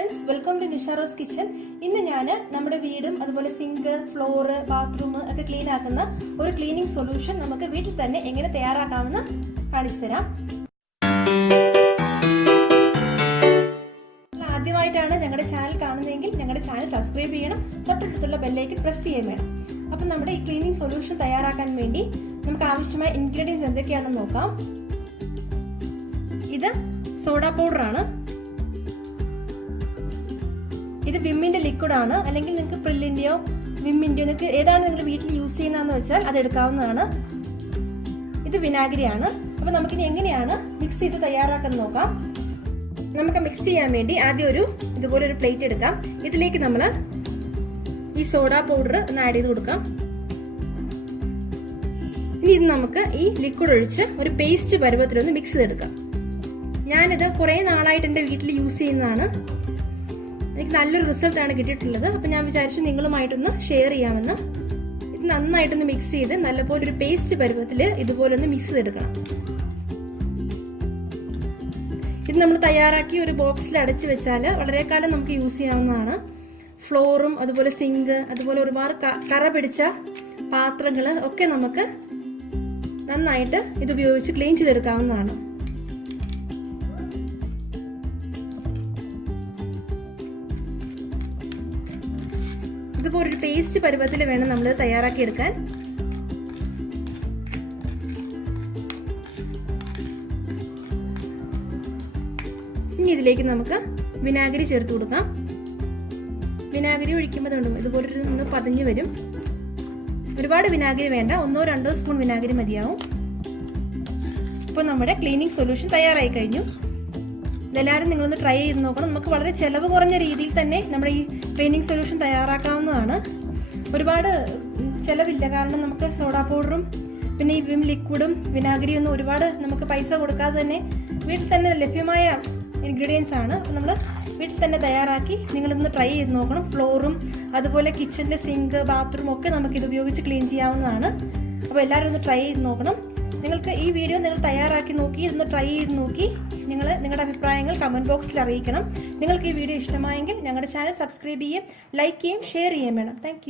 friends, welcome to Nisha Rose Kitchen. ഇന്ന് ഞാൻ നമ്മുടെ വീടും അതുപോലെ സിങ്ക്, ഫ്ലോർ, ബാത്റൂം ഒക്കെ ക്ലീൻ ആക്കുന്ന ഒരു ക്ലീനിങ് സൊല്യൂഷൻ നമുക്ക് വീട്ടിൽ തന്നെ എങ്ങനെ തയ്യാറാക്കാമെന്ന് കാണിച്ചു തരാം. ആദ്യമായിട്ടാണ് ഞങ്ങളുടെ ചാനൽ കാണുന്നതെങ്കിൽ ഞങ്ങളുടെ ചാനൽ സബ്സ്ക്രൈബ് ചെയ്യണം, തൊട്ടടുത്തുള്ള ബെല്ലൈക്കൺ പ്രസ് ചെയ്യാൻ വേണം. അപ്പം നമ്മുടെ ഈ ക്ലീനിങ് സൊല്യൂഷൻ തയ്യാറാക്കാൻ വേണ്ടി നമുക്ക് ആവശ്യമായ ഇൻഗ്രീഡിയൻസ് എന്തൊക്കെയാണെന്ന് നോക്കാം. ഇത് സോഡ പൗഡർ ആണ്. ഇത് വിമ്മിന്റെ ലിക്വിഡ് ആണ്, അല്ലെങ്കിൽ നിങ്ങൾക്ക് പ്രില്ലിന്റെയോ വിമ്മിന്റെയോ നിങ്ങൾക്ക് ഏതാണ് നിങ്ങൾ വീട്ടിൽ യൂസ് ചെയ്യുന്നതെന്ന് വെച്ചാൽ അത് എടുക്കാവുന്നതാണ്. ഇത് വിനാഗിരിയാണ്. അപ്പൊ നമുക്കിനി എങ്ങനെയാണ് മിക്സ് ചെയ്ത് തയ്യാറാക്കുന്നത് നോക്കാം. നമുക്ക് മിക്സ് ചെയ്യാൻ വേണ്ടി ആദ്യം ഇതുപോലെ ഒരു പ്ലേറ്റ് എടുക്കാം. ഇതിലേക്ക് നമ്മൾ ഈ സോഡ പൗഡർ ഒന്ന് ആഡ് ചെയ്ത് കൊടുക്കാം. ഇനി ഇത് നമുക്ക് ഈ ലിക്വിഡ് ഒഴിച്ച് ഒരു പേസ്റ്റ് പരുവത്തിലൊന്ന് മിക്സ് ചെയ്തെടുക്കാം. ഞാനിത് കുറേ നാളായിട്ട് എൻ്റെ വീട്ടിൽ യൂസ് ചെയ്യുന്നതാണ്. എനിക്ക് നല്ലൊരു റിസൾട്ടാണ് കിട്ടിയിട്ടുള്ളത്. അപ്പം ഞാൻ വിചാരിച്ചു നിങ്ങളുമായിട്ടൊന്ന് ഷെയർ ചെയ്യാമെന്ന്. ഇത് നന്നായിട്ടൊന്ന് മിക്സ് ചെയ്ത് നല്ലപോലെ ഒരു പേസ്റ്റ് പരുവത്തിൽ ഇതുപോലെ ഒന്ന് മിക്സ് ചെയ്തെടുക്കണം. ഇത് നമ്മൾ തയ്യാറാക്കി ഒരു ബോക്സിൽ അടച്ചു വെച്ചാൽ വളരെ കാലം നമുക്ക് യൂസ് ചെയ്യാവുന്നതാണ്. ഫ്ലോറും അതുപോലെ സിങ്ക്, അതുപോലെ ഒരുപാട് കറ പിടിച്ച പാത്രങ്ങൾ ഒക്കെ നമുക്ക് നന്നായിട്ട് ഇത് ഉപയോഗിച്ച് ക്ലീൻ ചെയ്തെടുക്കാവുന്നതാണ്. ഇതുപോലെ ഒരു പേസ്റ്റ് പരുവത്തിൽ വേണം നമ്മൾ തയ്യാറാക്കി എടുക്കാൻ. ഇനി ഇതിലേക്ക് നമുക്ക് വിനാഗിരി ചേർത്ത് കൊടുക്കാം. വിനാഗിരി ഒഴിക്കുമ്പോൾ ഇതുപോലെ ഒന്ന് പതഞ്ഞു വരും. ഒരുപാട് വിനാഗിരി വേണ്ട, 1-2 സ്പൂൺ വിനാഗിരി മതിയാവും. ഇപ്പോൾ നമ്മുടെ ക്ലീനിങ് സൊല്യൂഷൻ തയ്യാറായി കഴിഞ്ഞു. ഇതെല്ലാവരും നിങ്ങളൊന്ന് ട്രൈ ചെയ്ത് നോക്കണം. നമുക്ക് വളരെ ചിലവ് കുറഞ്ഞ രീതിയിൽ തന്നെ നമ്മുടെ ഈ ക്ലീനിങ് സൊല്യൂഷൻ തയ്യാറാക്കാവുന്നതാണ്. ഒരുപാട് ചിലവില്ല, കാരണം നമുക്ക് സോഡാ പൗഡറും പിന്നെ ഈ വിം ലിക്വിഡും വിനാഗിരിയും ഒന്നും ഒരുപാട് നമുക്ക് പൈസ കൊടുക്കാതെ തന്നെ വീട്ടിൽ തന്നെ ലഭ്യമായ ഇൻഗ്രീഡിയൻസ് ആണ്. അപ്പോൾ നമ്മൾ വീട്ടിൽ തന്നെ തയ്യാറാക്കി നിങ്ങളൊന്ന് ട്രൈ ചെയ്ത് നോക്കണം. ഫ്ലോറും അതുപോലെ കിച്ചണിലെ സിങ്ക്, ബാത്റൂം ഒക്കെ നമുക്കിത് ഉപയോഗിച്ച് ക്ലീൻ ചെയ്യാവുന്നതാണ്. അപ്പോൾ എല്ലാവരും ഒന്ന് ട്രൈ ചെയ്ത് നോക്കണം. നിങ്ങൾക്ക് ഈ വീഡിയോ നിങ്ങൾ തയ്യാറാക്കി നോക്കി ഇതൊന്ന് ട്രൈ ചെയ്ത് നോക്കി നിങ്ങളുടെ അഭിപ്രായങ്ങൾ കമൻറ്റ് ബോക്സിൽ അറിയിക്കണം. നിങ്ങൾക്ക് ഈ വീഡിയോ ഇഷ്ടമായെങ്കിൽ ഞങ്ങളുടെ ചാനൽ സബ്സ്ക്രൈബ് ചെയ്യുകയും ലൈക്ക് ചെയ്യുകയും ഷെയർ ചെയ്യുകയും വേണം. താങ്ക്